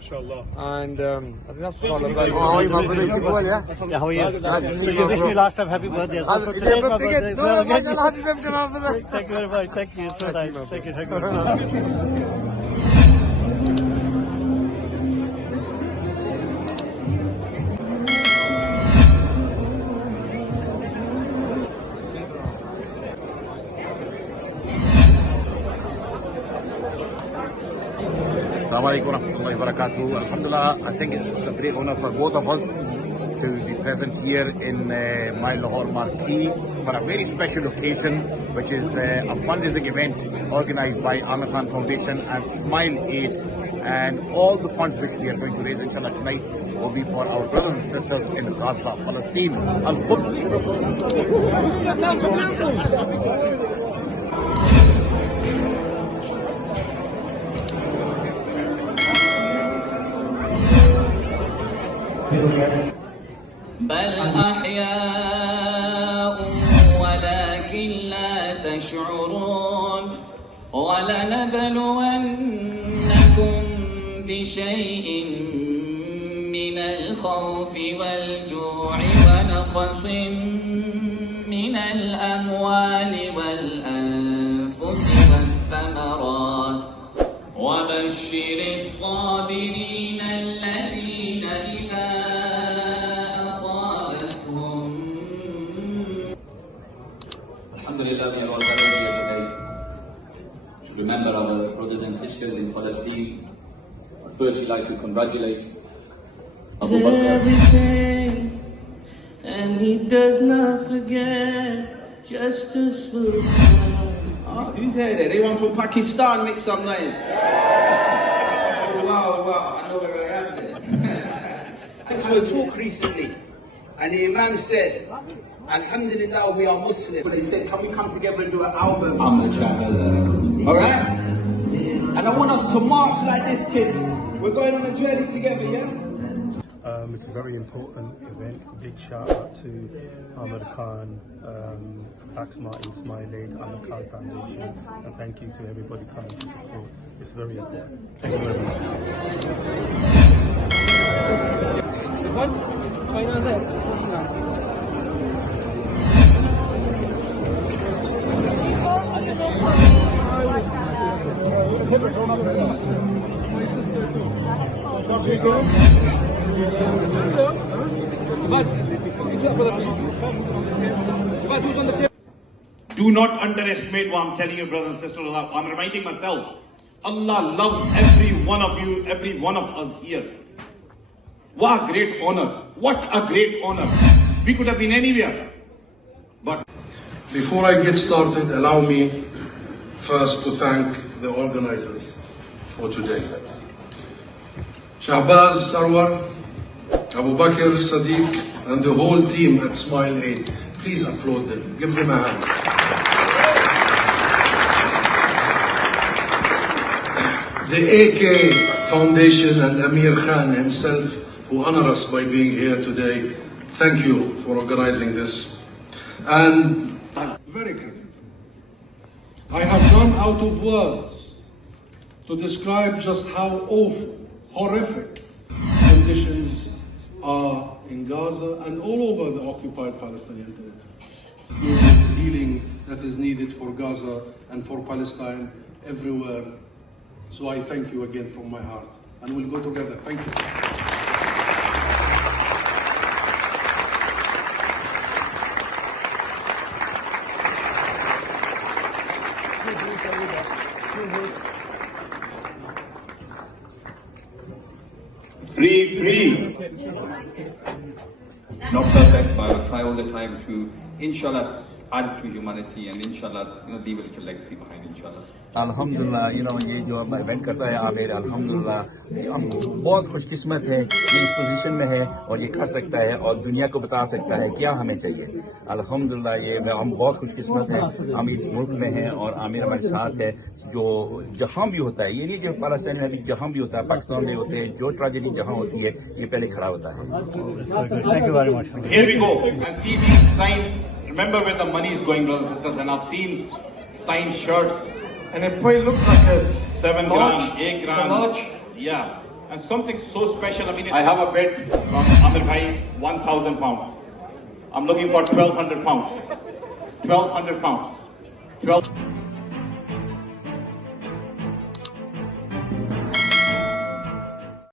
MashaAllah. And I think that's all about. How are you, my brother? You well, yeah? Yeah, how are you? Nice to meet you, You wish bro. me last time happy birthday. So today's my birthday. No, mashallah, happy birthday, my brother. Thank you very much. Thank you. So nice. Thank you. Thank you very much. Assalamu alaikum warahmatullahi wabarakatuh. Alhamdulillah, I think it's a great honor for both of us to be present here in my Lahore Marquee for a very special occasion, which is a fundraising event organized by Amir Foundation and Smail Aid. And all the funds which we are going to raise inshallah tonight will be for our brothers and sisters in Gaza, Palestine, Al-Quds. بل أحياء ولكن لا تشعرون ولنبلونكم بشيء من الخوف والجوع ونقص من الأموال والأنفس والثمرات وبشر الصابرين الذين إذا أصابتهم. Alhamdulillah, we are all gathered here today to remember our brothers and sisters in Palestine. First, we'd like to congratulate Abu Bakr. Everything, and he does not forget justice for Oh, who's here there? Anyone from Pakistan? Make some noise. Wow, I know where I am there. I went to a talk recently, and the Imam said, Alhamdulillah, we are Muslim. But he said, can we come together and do an album? I'm a traveler. Alright? And I want us to march like this, kids. We're going on a journey together, yeah? It's a very important event. Big shout out to Ahmed Khan, Max Martin, Smail Aid, Anakal Foundation, and thank you to everybody coming to support. It's very important. Thank you very Do not underestimate what I'm telling you, brothers and sisters. I'm reminding myself, Allah loves every one of you, every one of us here. What a great honor. What a great honor. We could have been anywhere. But before I get started, allow me first to thank the organizers for today. Shahbaz Sarwar, Abu Bakr Sadiq, and the whole team at Smail Aid. Please applaud them. Give them a hand. The AK Foundation and Amir Khan himself, who honor us by being here today. Thank you for organizing this. And very critical. I have run out of words to describe just how awful, horrific conditions are in Gaza and all over the occupied Palestinian territory. The healing that is needed for Gaza and for Palestine everywhere. So I thank you again from my heart, and we'll go together. Thank you. free. Not perfect, but I will try all the time to, inshallah, add to humanity and inshallah, leave a little legacy behind, inshallah. अल्हम्दुलिल्लाह ये जो अब event करता है आमिर, अल्हम्दुलिल्लाह हम बहुत खुशकिस्मत है कि इस पोजीशन में है और ये कर सकता है और दुनिया को बता सकता है क्या हमें चाहिए। अल्हम्दुलिल्लाह ये हम बहुत खुशकिस्मत हैं, हम इस मुल्क में हैं और आमिर हमारे साथ है। जो जहाँ भी होता है, ये नहीं कि पाकिस्तान में भी जहाँ भी होता है, पाकिस्तान में होते हैं, जो ट्रेजेडी जहाँ होती है ये पहले खड़ा होता है। Thank you very much. Here we go and see these signed. Remember where the money is going, brothers and sisters, and I've seen signed shirts. And it probably looks like a 7 large. grand, 8 It's a grand. large. Yeah. And something so special. I mean, I have a bet from Amir bhai, 1,000 pounds. I'm looking for 1,200 pounds. 1,200 pounds. 12.